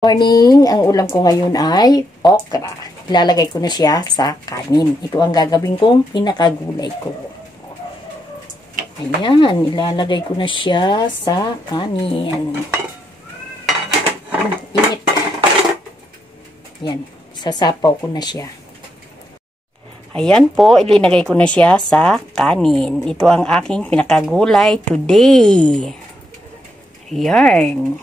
Morning, ang ulam ko ngayon ay okra. Ilalagay ko na siya sa kanin. Ito ang gagawin kong pinakagulay ko. Ayan, ilalagay ko na siya sa kanin. Init. Ayan, sasapaw ko na siya. Ayan po, ilinagay ko na siya sa kanin. Ito ang aking pinakagulay today. Ayan.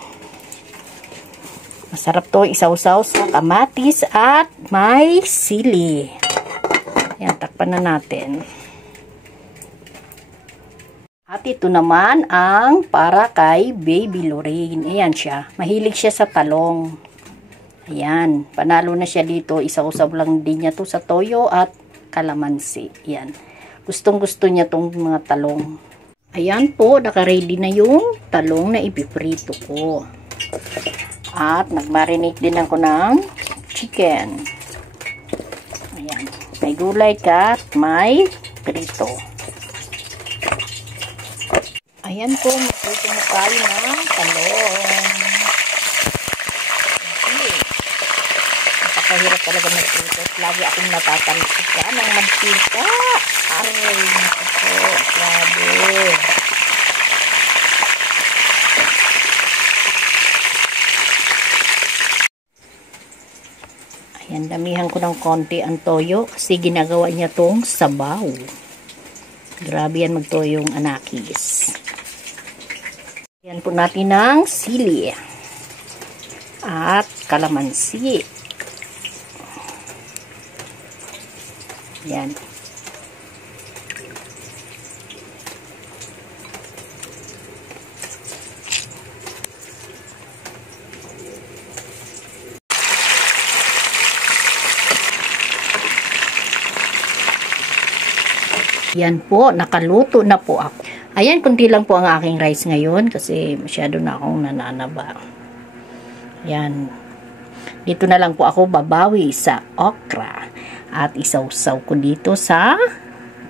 Masarap to isaw-saw sa kamatis at may sili. Yan, takpan na natin. At ito naman ang para kay Baby Lorraine. Ayan siya. Mahilig siya sa talong. Ayan. Panalo na siya dito. Isaw-saw lang din niya to sa toyo at kalamansi. Ayan. Gustong-gusto niya tong mga talong. Ayan po. Naka-ready na yung talong na ipiprito ko. At nag-marinate din ako ng chicken. Ayan. May gulay at may prito. Ayan po, magprito na tayo ng talong. Okay. Napakahirap talaga magprito. Lagi akong natatalsika ng mantika. Aray, ito. Grabe. Ayan, damihan ko ng konti ang toyo kasi ginagawa niya tong sabaw. Grabe yan magtoyong anakis. Ayan po natin ng sili at kalamansi. Ayan. Yan po, nakaluto na po ako. Ayan, kunti lang po ang aking rice ngayon kasi masyado na akong nananaba. Yan. Dito na lang po ako babawi sa okra. At isaw-saw ko dito sa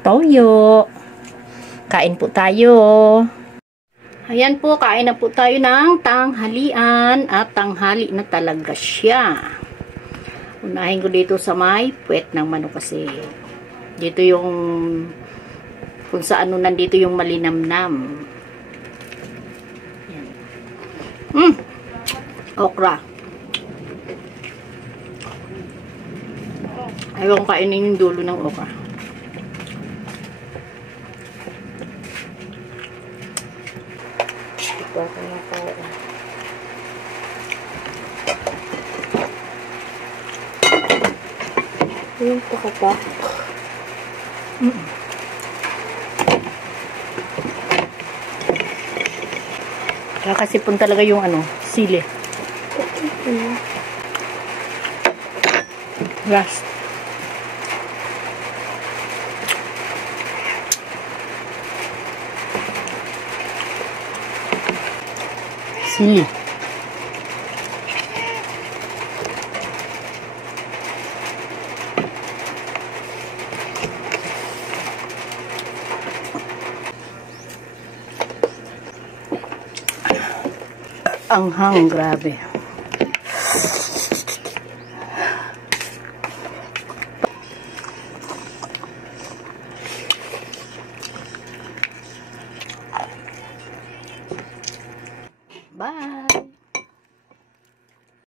toyo. Kain po tayo. Ayan po, kain na po tayo ng tanghalian. At tanghali na talaga siya. Unahin ko dito sa may puwet ng manok kasi dito yung kung saan nandito yung malinamnam. Okra. Ayaw kong kainin yung dulo ng okra. Ito ako na kain. Yung pakapak. Kakasipon talaga yung sili. Last. Sili. Anghang, grabe.